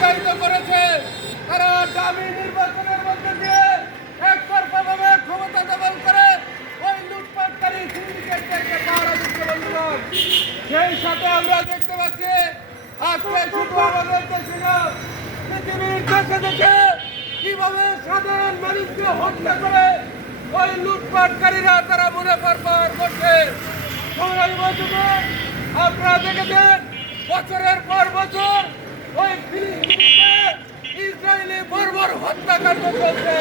বাস্তবায়িত করেছে। তারা দামি নির্বাচনের মধ্যে দিয়ে একতরফাভাবে ক্ষমতা দখল করে ওই লুটপাটকারী সিন্ডিকেটকে পাহারা দিচ্ছে বন্ধুগণ। সেই সাথে আমরা দেখতে পাচ্ছি আজকে শুধু আমাদের দেশে না, পৃথিবীর দেশে দেশে কিভাবে সাধারণ মানুষকে হত্যা করে ওই লুটপাটকারীরা তারা মুনাফা পার করছে। আপনারা দেখেছেন বছরের পর বছর ওই ফিলিস্তিনিতে ইসরায়েলি বর্বর হত্যাকাণ্ড চলছে।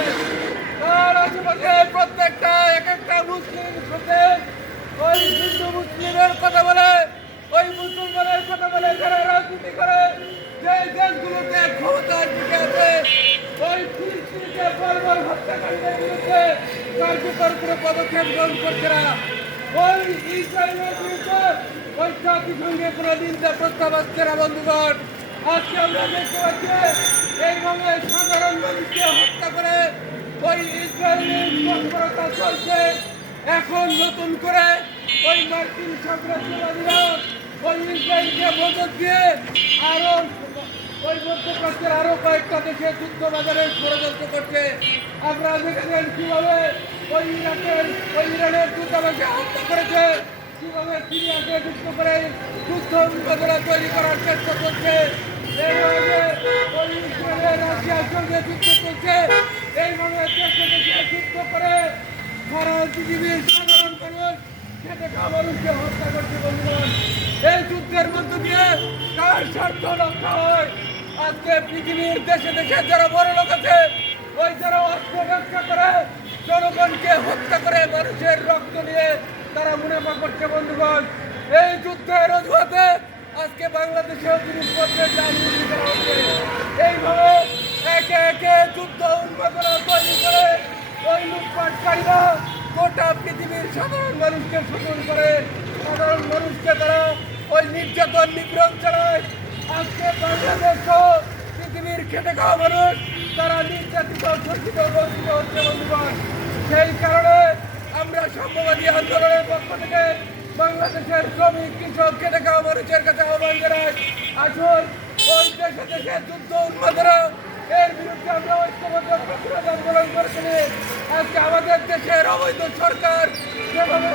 তার আশেপাশে প্রত্যেকটা এক একটা মুসলিম সাথে ওই হিন্দু মুসলিমের কথা বলে, ওই মুসলমানের কথা বলে, যারা রাজনীতি করে যে দেশগুলোতে ক্ষমতার দিকে আছে, ওই ফিলিস্তিনিকে বর্বর হত্যাকাণ্ডের বিরুদ্ধে কার্যকর করে পদক্ষেপ গ্রহণ করছে না। ওই ইসরায়েলের বিরুদ্ধে ওই জাতিসংঘে কোনো নিন্দা প্রস্তাব আসছে না বন্ধুগণ। আজকে আমরা দেখতে পাচ্ছি এইভাবে সাধারণ মানুষকে হত্যা করে ওই ইসরায়েলের তৎপরতা চলছে। এখন নতুন করে ওই মার্কিন সন্ত্রাসবাদীরা ওই ইসরায়েলকে মদত দিয়ে আরো ওই মধ্যপ্রাচ্যের আরো কয়েকটা দেশে যুদ্ধ বাজারের ষড়যন্ত্র করছে। আপনারা দেখেছেন কিভাবে ওই ইরানের দূতাবাসে হত্যা করেছে, কিভাবে সিরিয়াকে যুক্ত করে যুদ্ধ উন্মাদনা তৈরি করার চেষ্টা করছে। ওই ইসরায়েলের রাশিয়ার সঙ্গে যুদ্ধ চলছে। এইভাবে দেশে দেশে যুদ্ধ করে সারা পৃথিবীর সাধারণ মানুষ খেটে খাওয়া মানুষকে হত্যা করছে বন্ধুগণ। এই যুদ্ধের মধ্য দিয়ে কার স্বার্থ রক্ষা হয়? আজকে পৃথিবীর দেশে দেশে যারা বড় লোক আছে, ওই যারা অস্ত্র ব্যবসা করে জনগণকে হত্যা করে মানুষের রক্ত নিয়ে তারা মুনাফা করছে বন্ধুগণ। এই যুদ্ধের অজুহাতে আজকে বাংলাদেশেও জিনিসপত্রের দাম বৃদ্ধি করা হচ্ছে। এইভাবে একে একে যুদ্ধ উন্মাদনা তৈরি করে ওই লুটপাটকারীরা গোটা পৃথিবীর সাধারণ মানুষকে শোষণ করে, সাধারণ মানুষকে তারা ওই নির্যাতন নিপীড়ন চালায়। আজকে বাংলাদেশ সহ পৃথিবীর খেটে খাওয়া মানুষ তারা নির্যাতিত, শোষিত, বঞ্চিত হচ্ছে বন্ধুগণ। সেই কারণে আমরা সাম্যবাদী আন্দোলনের পক্ষ থেকে বাংলাদেশের শ্রমিক, কৃষক, খেটে খাওয়া মানুষের কাছে আহ্বান জানাই, আসুন ওই দেশে দেশে যুদ্ধ উন্মাদনা এর বিরুদ্ধে আমরা ঐক্যবদ্ধ প্রতিরোধ আন্দোলন করে তুলি। আজকে আমাদের দেশের অবৈধ সরকার যেভাবে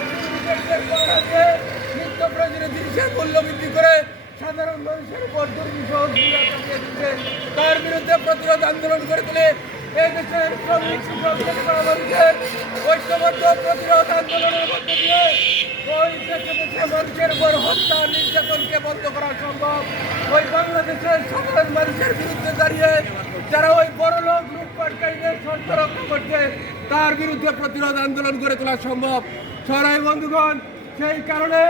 নিত্য প্রয়োজনীয় জিনিসের মূল্য বৃদ্ধি করে সাধারণ মানুষের উপর দুর্বিষহ চাপিয়ে দিচ্ছে, তার বিরুদ্ধে প্রতিরোধ আন্দোলন করে তুলে এই দেশের শ্রমিক, কৃষক, খেটে খাওয়া মানুষের ঐক্যবদ্ধ প্রতিরোধ আন্দোলনের মধ্যে দিয়ে ওই দেশে দেশে মানুষের উপর হত্যা নির্যাতনকে বন্ধ করা সম্ভব। ওই বাংলাদেশের সাধারণ মানুষের বিরুদ্ধে দাঁড়িয়ে যারা ওই বড় লোক লুটপাটকারীদের স্বার্থ রক্ষা করছে তার বিরুদ্ধে প্রতিরোধ আন্দোলন করে তোলা সম্ভব। সরাই বন্ধুগণ, সেই কারণে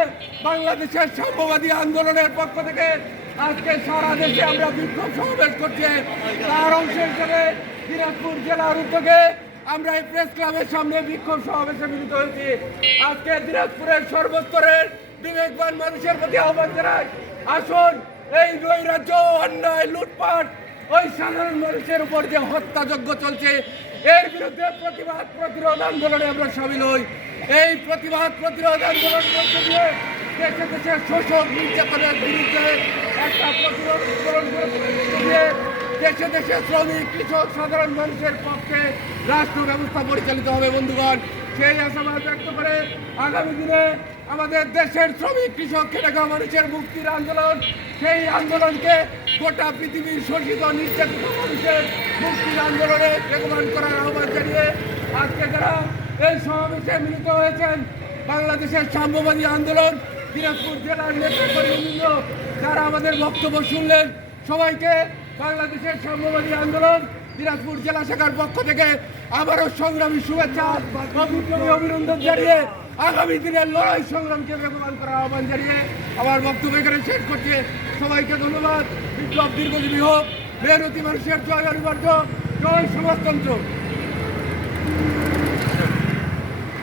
বাংলাদেশের সাম্যবাদী আন্দোলনের পক্ষ থেকে আজকে সারা দেশে আমরা বিক্ষোভ সমাবেশ করছি। তার অংশ হিসেবে দিনাজপুর জেলার উদ্যোগে আমরা এই প্রেস ক্লাবের সামনে বিক্ষোভ সমাবেশে মিলিত হয়েছি। আজকে দিনাজপুরের সর্বস্তরের বিবেকবান মানুষের প্রতি আহ্বান জানাই, আসুন এই নৈরাজ্য, অন্যায়, লুটপাট, ওই সাধারণ মানুষের উপর যে হত্যাযজ্ঞ চলছে এর বিরুদ্ধে প্রতিবাদ প্রতিরোধ আন্দোলনে আমরা সামিল হই। এই প্রতিবাদ প্রতিরোধ আন্দোলন মধ্যে দিয়ে দেশে দেশে শোষক নির্যাতনের বিরুদ্ধে একটা প্রতিরোধ আন্দোলন দিয়ে দেশে দেশে শ্রমিক, কৃষক, সাধারণ মানুষের পক্ষে রাষ্ট্র ব্যবস্থা পরিচালিত হবে বন্ধুগণ। সেই আশাবাদ ব্যক্ত করে আগামী দিনে আমাদের দেশের শ্রমিক, কৃষক, খেটে খাওয়া মানুষের মুক্তির আন্দোলন, সেই আন্দোলনকে গোটা পৃথিবীর শোষিত নির্যাতিত মানুষের মুক্তির আন্দোলনে বেগবান করার আহ্বান জানিয়ে আজকে যারা এই সমাবেশে মিলিত হয়েছেন বাংলাদেশের সাম্যবাদী আন্দোলন দিনাজপুর জেলার নেতৃবৃন্দ যারা আমাদের বক্তব্য শুনলেন, সবাইকে বাংলাদেশের সাম্যবাদী আন্দোলন দিনাজপুর জেলা শাখার পক্ষ থেকে আবারও সংগ্রামী শুভেচ্ছা ও বিপ্লবী অভিনন্দন জানিয়ে আগামী দিনের লড়াই সংগ্রামকে বেগবান করার আহ্বান জানিয়ে আমার বক্তব্য এখানে শেষ করছে। সবাইকে ধন্যবাদ। বিপ্লব দীর্ঘজীবী হোক, মেহনতি মানুষের জয় অনিবার্য, জয় সমাজতন্ত্র।